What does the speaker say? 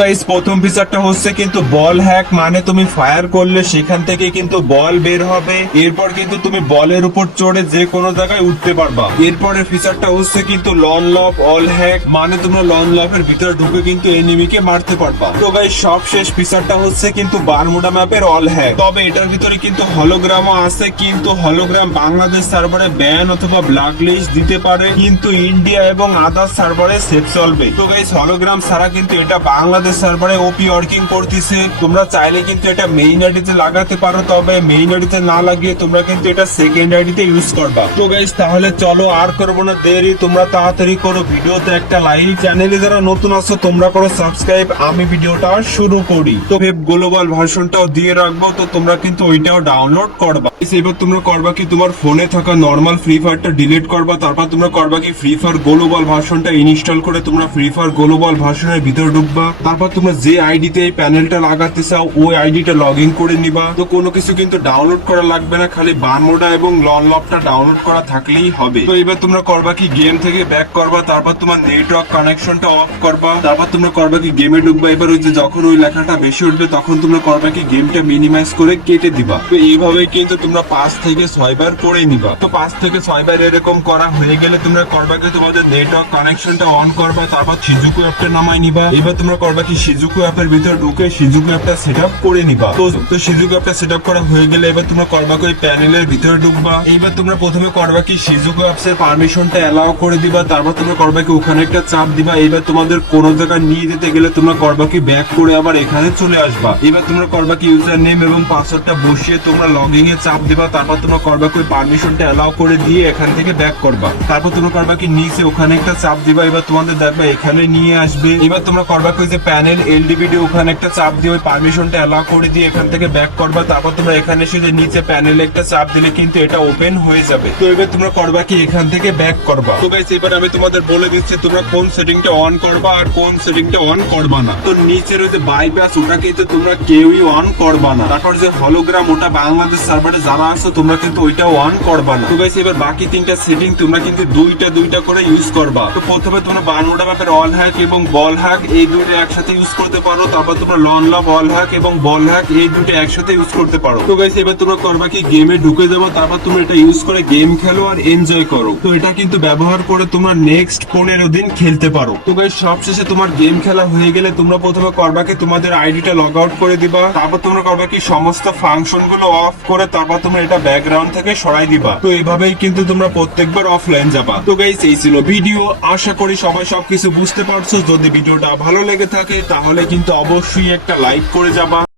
Guys প্রথম ফিচারটা হচ্ছে কিন্তু বল হ্যাক, মানে তুমি ফায়ার করলে সেখান থেকে কিন্তু বল বের হবে, এরপর কিন্তু তুমি বলের উপর চড়ে যে কোনো জায়গায় উঠতে পারবা। এরপরে ফিচারটা হচ্ছে কিন্তু লন লফ অল হ্যাক, মানে তোমরা লন লফের ভিতরে ঢুকে কিন্তু এনিমিকে মারতে পারবা। তো গাইস সবশেষ ফিচারটা হচ্ছে কিন্তু বারমুডা ম্যাপের অল হ্যাক। তবে এটার ভিতরে কিন্তু হলোগ্রামও আছে, কিন্তু হলোগ্রাম বাংলাদেশ সার্ভারে ব্যান অথবা ব্ল্যাক লিস্ট দিতে পারে, কিন্তু ইন্ডিয়া এবং আদার সার্ভারে সেফ চলবে। তো গাইস হলোগ্রাম ছাড়া কিন্তু এটা বাংলাদেশ সার্ভারে ওপি ওয়ার্কিং করতেছে। তোমরা চাইলে কিন্তু এটা মেইন আইডিতে লাগাতে পারো, তবে মেইন আইডিতে না লাগিয়ে তোমরা কিন্তু এটা সেকেন্ড আইডিতে ইউজ করবা। তো গাইস তাহলে চলো আর করবো না দেরি, তোমরা তাড়াতাড়ি করো ভিডিওতে একটা লাইক, চ্যানেলে যারা নতুন আছো তোমরা করো সাবস্ক্রাইব। আমি ভিডিওটা শুরু করি। তো ফেব গ্লোবাল ভার্সনটাও দিয়ে রাখবো, তো তোমরা কিন্তু ওইটাও ডাউনলোড করবা। এবার তোমরা করবা কি, তোমার ফোনে থাকা নর্মাল ফ্রি ফায়ারটা ডিলিট করবা, তারপর তোমরা করবা কি ফ্রি ফায়ার গ্লোবাল ভার্সনটা ইনস্টল করে তোমরা ফ্রি ফায়ার গ্লোবাল ভার্সনের ভিতরে ঢুকবা। তারপর তোমরা যে আইডিতে এই প্যানেলটা লাগাতে চাও ওই আইডিটা লগ ইন করে নিবা। তো কোনো কিছু কিন্তু ডাউনলোড করা লাগবে না, খালি বারমুডা এবং লন লফটা ডাউনলোড করা থাকলেই হবে। তো এবার তোমরা করবা কি গেম থেকে ব্যাক করবা, তারপর তোমার নেটওয়ার্ক কানেকশনটা অফ করবা, তারপর তোমরা করবা কি গেমে ঢুকবা। এবার ওই যে যখন ওই লেখাটা বেশি উঠবে তখন তোমরা করবা কি গেমটা মিনিমাইজ করে কেটে দিবা। তো এইভাবে কিন্তু তোমরা 5 থেকে 6 বার করে নিবা। তো 5 থেকে 6 বার এরকম করা হয়ে গেলে তোমরা করবা কি তোমাদের নেটওয়ার্ক কানেকশনটা অন করবা, তারপর শিজুকু অ্যাপটা নামাই নিবা। এবার তোমরা করবা কি শিজুকু অ্যাপের ভিতর ঢুকে শিজুকু অ্যাপটা সেটআপ করে নিবা। তো শিজুকু অ্যাপটা সেটআপ করা হয়ে গেলে এবার তোমরা করবা কি প্যানেলের ভিতরে ঢুকবা। এইবার তোমরা প্রথমে করবা কি শিজুকু অ্যাপস এর পারমিশনটা অ্যালাউ করে দিবা, তারপর তোমরা করবা কি ওখানে একটা চাপ দিবা। এবার তোমাদের কোন জায়গায় নিয়ে যেতে গেলে তোমরা করবা কি ব্যাক করে আবার এখানে চলে আসবা। এবার তোমরা করবা কি ইউজার নেম এবং পাসওয়ার্ডটা বসিয়ে তোমরা লগইন এ চাপ দিবা, তারপর তোমরা করবা কি পারমিশনটা অ্যালাউ করে দিয়ে এখান থেকে ব্যাক করবা। তারপর তোমরা করবা কি নিচে ওখানে একটা চাপ দিবা, এবার তোমাদের দেখবা এখানে নিয়ে আসবে। এবার তোমরা করবা কি যে প্যানেল এলডিবিডি ওখানে একটা চাপ দিয়ে ওই পারমিশনটা অ্যালাউ করে দিয়ে এখান থেকে ব্যাক করবা। তারপর তোমরা এখানে এসে যে নিচে প্যানেলে একটা চাপ দিলে কিন্তু এটা ওপেন হয়ে যাবে। তো এবার তোমরা করবা কি এখান থেকে ব্যাক করবা। তো গাইস এবার আমি তোমাদের বলে দিচ্ছি তোমরা কোন সেটিংটা অন করবা আর কোন সেটিংটা অন করবা না। তো নিচের ওই যে বাইপাস ওটা কিন্তু তোমরা কেউই অন করবা না। তারপর যে হলোগ্রাম ওটা বাংলাদেশ সার্ভারে যারা আছো তোমরা কিন্তু ওইটাও অন করবা না। তো গাইস এবার বাকি তিনটা সেটিং তোমরা কিন্তু দুইটা করে ইউজ করবা। তো প্রথমে তোমরা বারমুডা ম্যাপের অল হ্যাক এবং বল হ্যাক এই দুটো একসাথে ইউজ করতে পারো। তারপর তোমরা লন লফ অল হ্যাক এবং বল হ্যাক এই দুটো একসাথে ইউজ করতে পারো। তো গাইস এবার তোমরা করবা কি গেমে ঢুকে যাবো, তারপর তোমরা এটা ইউজ করে গেম খেলো আর এনজয় করো। তো এটা কিন্তু ব্যবহার করে তোমরা নেক্সট 15 দিন খেলতে পারো। তো গাইস সবশেষে তোমার গেম খেলা হয়ে গেলে তোমরা প্রথমে করবা কি তোমাদের আইডিটা লগ আউট করে দিবা, তারপর তোমরা করবা কি সমস্ত ফাংশন গুলো অফ করে তারপর তোমরা এটা ব্যাকগ্রাউন্ড থেকে সরাই দিবা। তো এইভাবেই কিন্তু তোমরা প্রত্যেকবার অফলাইন যাবা। তো গাইস এই ছিল ভিডিও, আশা করি সবাই সবকিছু বুঝতে পারছো। যদি ভিডিওটা ভালো লেগে থাকে তাহলে কিন্তু অবশ্যই একটা লাইক করে যাবা।